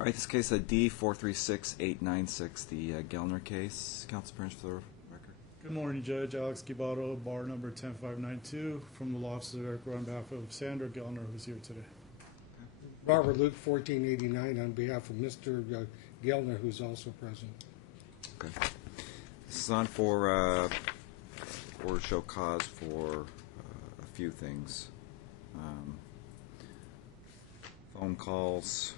All right, this case D436896, the Gellner case. Counsel Prince for the record. Good morning, Judge. Alex Gibato, bar number 10592, from the law office of Eric on behalf of Sandra Gellner, who's here today. Robert Luke, 1489, on behalf of Mr. Gellner, who's also present. Okay. This is on for order to show cause for a few things. Phone calls.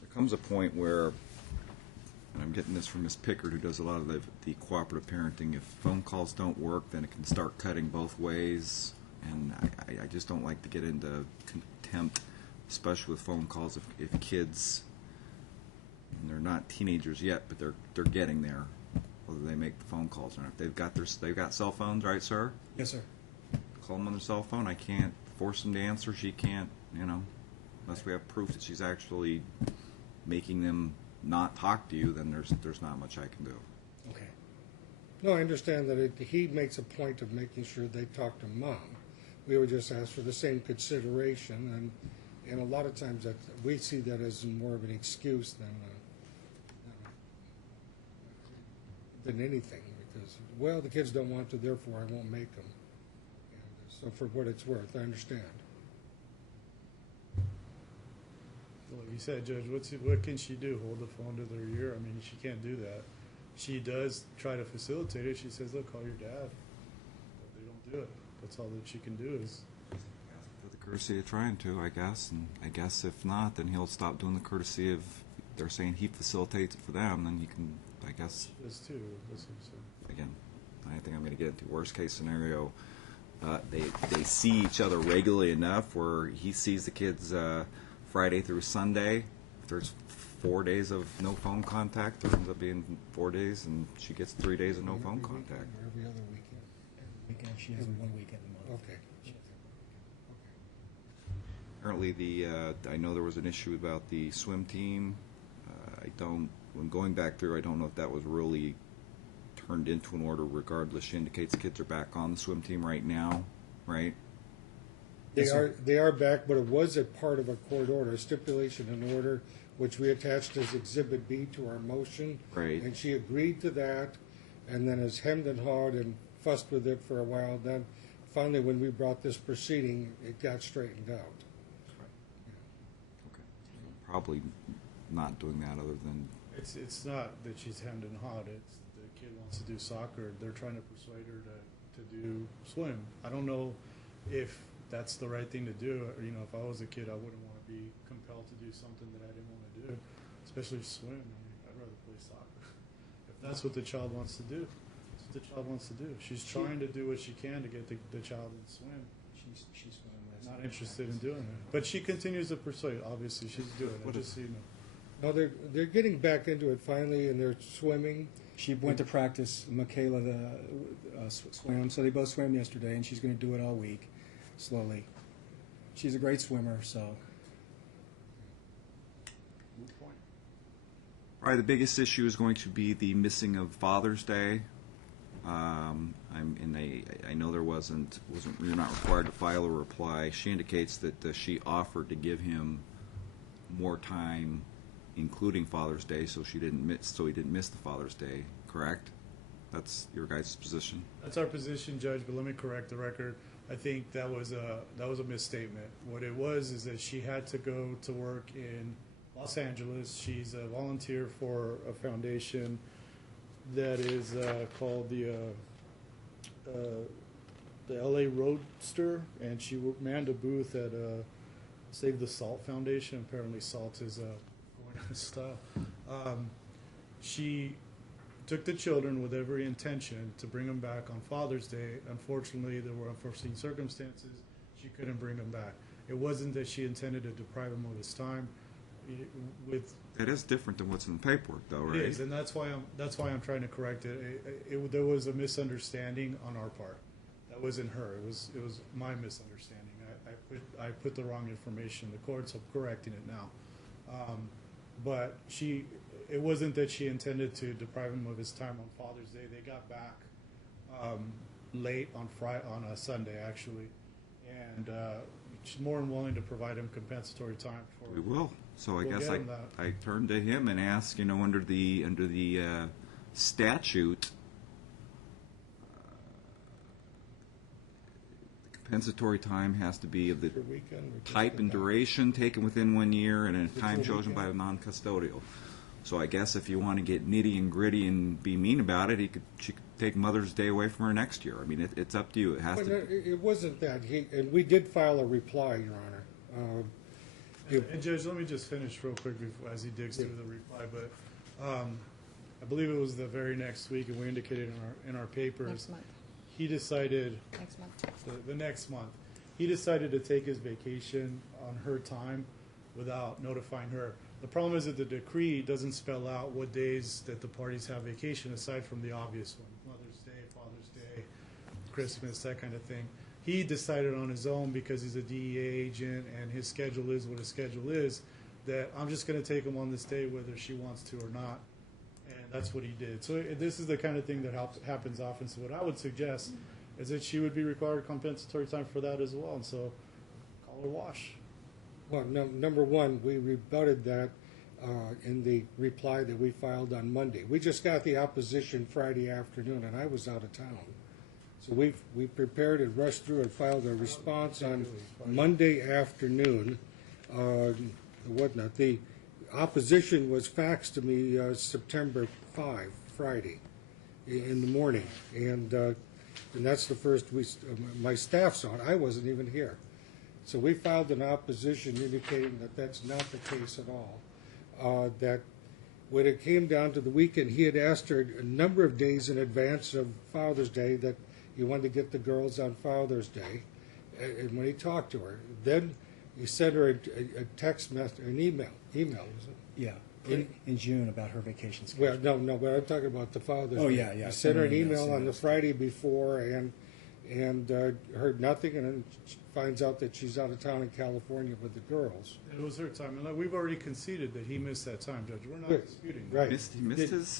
There comes a point where, and I'm getting this from Ms. Pickard, who does a lot of the cooperative parenting, if phone calls don't work, then it can start cutting both ways. And I just don't like to get into contempt, especially with phone calls, if kids, and they're not teenagers yet, but they're getting there, whether they make the phone calls or not. They've got cell phones, right, sir? Yes, sir. Call them on their cell phone. I can't force them to answer. She can't, unless we have proof that she's actually making them not talk to you, then there's not much I can do. Okay. No, I understand that he makes a point of making sure they talk to Mom. We would just ask for the same consideration, and a lot of times that we see that as more of an excuse than anything, because, well, the kids don't want to, therefore I won't make them. And so for what it's worth, I understand. Like you said, Judge, what can she do? Hold the phone to their ear? I mean, she can't do that. She does try to facilitate it. She says, look, call your dad. But they don't do it. That's all that she can do is... For the courtesy of trying to, I guess. And I guess if not, then he'll stop doing the courtesy of, they're saying he facilitates it for them, then he can, I guess... She does too. That's what I'm saying. Again, I think I'm going to get into worst case scenario. They see each other regularly enough where he sees the kids Friday through Sunday. If there's 4 days of no phone contact, there ends up being 4 days, and she gets 3 days of no phone contact. Or every other weekend. Every weekend. She has 1 weekend a month. Okay. Apparently, I know there was an issue about the swim team. When going back through, I don't know if that was really turned into an order. Regardless, she indicates kids are back on the swim team right now, right? They are back, but it was a part of a court order, a stipulation and order, which we attached as Exhibit B to our motion. Right. And she agreed to that, and then has hemmed and hawed and fussed with it for a while. Then finally, when we brought this proceeding, it got straightened out. Right. Yeah. Okay. Probably not doing that other than... It's not that she's hemmed and hawed. It's the kid wants to do soccer. They're trying to persuade her to do swim. I don't know if that's the right thing to do. If I was a kid, I wouldn't want to be compelled to do something that I didn't want to do, especially swim. I mean, I'd rather play soccer. If that's what the child wants to do, that's what the child wants to do. She's trying to do what she can to get the child in swim. She's Not interested in doing it. But she continues to persuade. Obviously, she's doing it, just so you know. No, they're getting back into it finally, and they're swimming. She went to practice Michaela swim, so they both swam yesterday, and she's going to do it all week, slowly. She's a great swimmer, so. Good point. All right, the biggest issue is going to be the missing of Father's Day. I know you're not required to file a reply. She indicates that she offered to give him more time, including Father's Day, so he didn't miss the Father's Day. Correct? That's your guys' position. That's our position, Judge. But let me correct the record. I think that was a misstatement. What it was is that she had to go to work in Los Angeles. She's a volunteer for a foundation that is called the LA Roadster, and she manned a booth at Save the Salt Foundation. Apparently, salt is going out of style. She took the children with every intention to bring them back on Father's Day. Unfortunately, there were unforeseen circumstances. She couldn't bring them back. It wasn't that she intended to deprive him of his time. That is different than what's in the paperwork, though, right? It is, and that's why I'm trying to correct it. There was a misunderstanding on our part. That wasn't her. It was my misunderstanding. I put the wrong information in the court, so I'm correcting it now. But it wasn't that she intended to deprive him of his time on Father's Day. They got back late on a Sunday, actually, and she's more than willing to provide him compensatory time for. We will. So I We'll guess get him that. I turned to him and asked, under the statute, the compensatory time has to be of the For a weekend or just type and about? duration taken within 1 year and a time Within a chosen by a weekend? non-custodial. So I guess if you want to get nitty and gritty and be mean about it, she could take Mother's Day away from her next year. I mean, it's up to you. It has But to. it wasn't that. And we did file a reply, Your Honor. And Judge, let me just finish real quick before, as he digs through the reply, but I believe it was the very next week, and we indicated in our papers. Next month. He decided, Next month. the next month, he decided to take his vacation on her time without notifying her. The problem is that the decree doesn't spell out what days that the parties have vacation, aside from the obvious one, Mother's Day, Father's Day, Christmas, that kind of thing. He decided on his own, because he's a DEA agent and his schedule is what his schedule is, that I'm just going to take him on this day whether she wants to or not. And that's what he did. So this is the kind of thing that happens often. So what I would suggest is that she would be required compensatory time for that as well. And so call her wash. Well, number one, we rebutted that in the reply that we filed on Monday. We just got the opposition Friday afternoon, and I was out of town. So we prepared and rushed through and filed a response on Monday afternoon. Whatnot. The opposition was faxed to me September 5, Friday, in the morning, and that's the first my staff saw it. I wasn't even here. So we filed an opposition indicating that that's not the case at all. That when it came down to the weekend, he had asked her a number of days in advance of Father's Day that he wanted to get the girls on Father's Day. And when he talked to her, then he sent her a text message, an email. Email, was it? Yeah, in June about her vacation schedule. Well, no, but I'm talking about the Father's Oh, Day. yeah, yeah. He sent her an Send her email emails, on yeah. the Friday before and heard nothing, and then finds out that she's out of town in California with the girls. It was her time. And we've already conceded that he missed that time, Judge. We're not Right. disputing that. Right.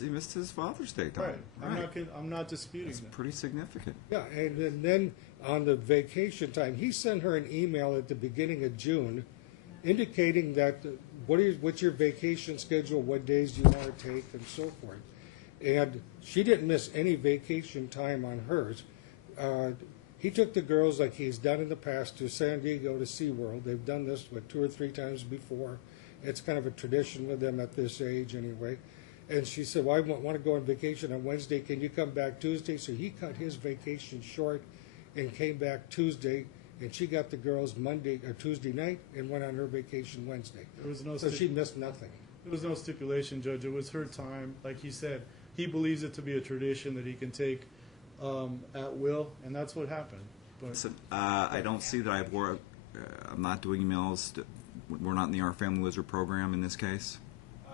He missed his Father's Day time. Right. I'm not disputing That's that. pretty significant. Yeah, and then on the vacation time, he sent her an email at the beginning of June indicating that what's your vacation schedule, what days do you want to take, and so forth. And she didn't miss any vacation time on hers. He took the girls, like he's done in the past, to San Diego to SeaWorld. They've done this, 2 or 3 times before. It's kind of a tradition with them at this age anyway. And she said, well, I want to go on vacation on Wednesday. Can you come back Tuesday? So he cut his vacation short and came back Tuesday. And she got the girls Tuesday night and went on her vacation Wednesday. There was no So she missed nothing. There was no stipulation, Judge. It was her time. Like he said, he believes it to be a tradition that he can take at will, and that's what happened. But Listen, I don't see that I'm not doing emails. We're not in the Our Family Wizard program in this case.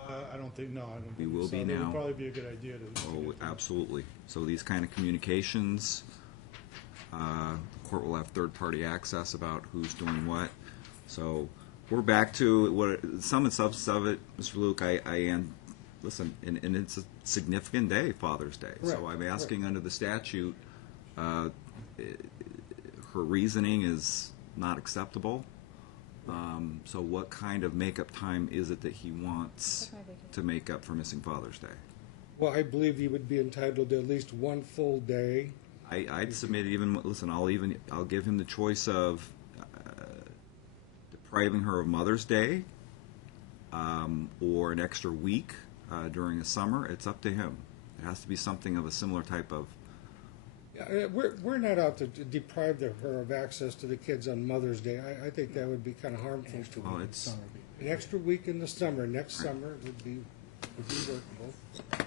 I don't think, no, I don't We think will so. be That now. would probably be a good idea to. Oh, absolutely. So these kind of communications, the court will have third-party access about who's doing what. So we're back to what some and substance of it, Mr. Luke. I am. Listen, and it's a significant day, Father's Day. So Right, I'm asking under the statute, her reasoning is not acceptable. So what kind of makeup time is it that he wants Take my vacation. to make up for missing Father's Day? Well, I believe he would be entitled to at least one full day. I'd submit I'll give him the choice of depriving her of Mother's Day or an extra week during the summer. It's up to him. It has to be something of a similar type of. We're not out to deprive her of access to the kids on Mother's Day. I think that would be kind of harmful to Well, them. it's Summer. An extra week in the summer, next summer would be workable. There's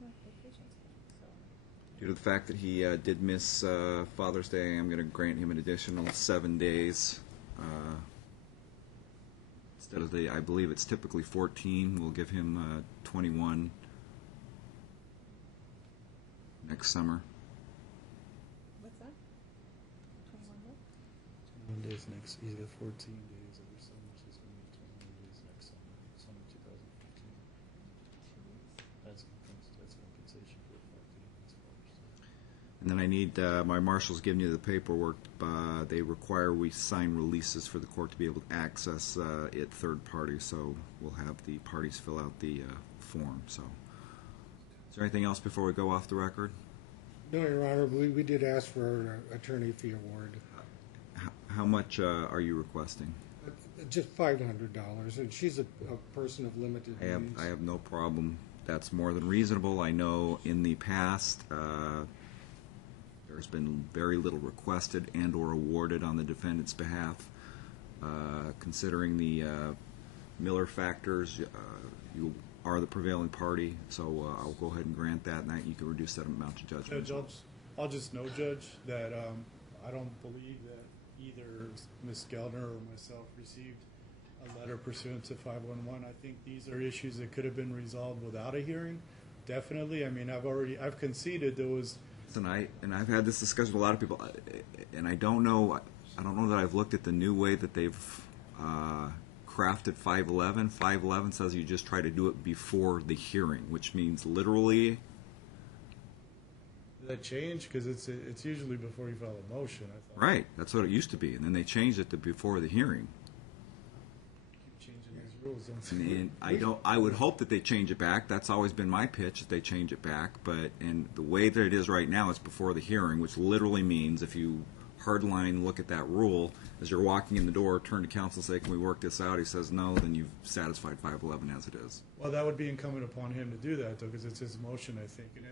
no vacation schedule, so. due to the fact that he did miss Father's Day. I'm going to grant him an additional 7 days instead of I believe it's typically 14. We'll give him 21 next summer. What's that? 21 what? 21 days next. He's got 14 days every summer, so he's going to be 21 days next summer. Summer 2015. That's compensation for the fact that he missed Father's Day. And then I need, my marshal's giving you the paperwork. They require we sign releases for the court to be able to access it third party, so we'll have the parties fill out the form. So, is there anything else before we go off the record? No, Your Honor, we did ask for an attorney fee award. How much are you requesting? Just $500, and she's a person of limited means. I have no problem. That's more than reasonable. I know in the past, there's been very little requested and or awarded on the defendant's behalf. Considering the Miller factors, you are the prevailing party, so I'll go ahead and grant that, and you can reduce that amount to judgment. Judge, I'll just note, Judge, that I don't believe that either Ms. Geldner or myself received a letter pursuant to 511. I think these are issues that could have been resolved without a hearing. Definitely. I mean, I've conceded there was. And I've had this discussion with a lot of people, and I don't know that I've looked at the new way that they've crafted 511. 511 says you just try to do it before the hearing, which means literally. Did that change? Because it's usually before you file a motion. I thought. Right, that's what it used to be, and then they changed it to before the hearing. Keep changing these rules. Don't they? And I would hope that they change it back. That's always been my pitch, that they change it back. But and the way that it is right now, it's before the hearing, which literally means if you hardline look at that rule, as you're walking in the door, turn to counsel and say, "Can we work this out?" He says no, then you've satisfied 511 as it is. Well, that would be incumbent upon him to do that, though, because it's his motion, I think. And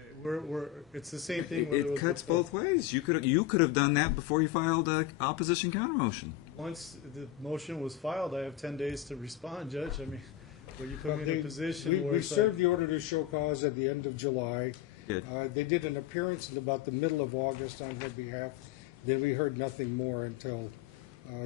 it's the same thing. whether It was cuts before- both ways. You could have done that before you filed a opposition counter motion. Once the motion was filed, I have 10 days to respond, Judge. I mean, where you put me in a position where We it's served like, the order to show cause at the end of July. Good. They did an appearance in about the middle of August on her behalf. Then we heard nothing more until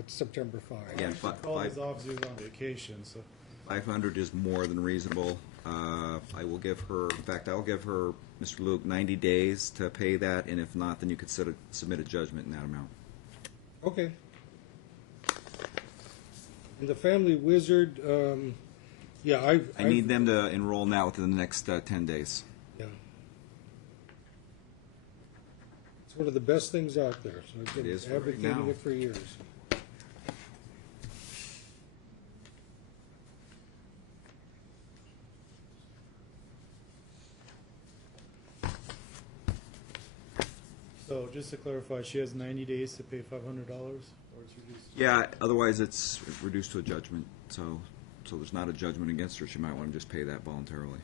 September 5. Again, I called his officers on vacation, so. 500 is more than reasonable. I will give her, in fact, I'll give her, Mr. Luke, 90 days to pay that, and if not, then you could submit a judgment in that amount. Okay. And the Family Wizard, yeah, I need them to enroll now within the next 10 days. Yeah. It's one of the best things out there, so I've It been is for right advocating now. it for years. So just to clarify, she has 90 days to pay $500, or it's reduced? Yeah, otherwise it's reduced to a judgment, so there's not a judgment against her. She might want to just pay that voluntarily.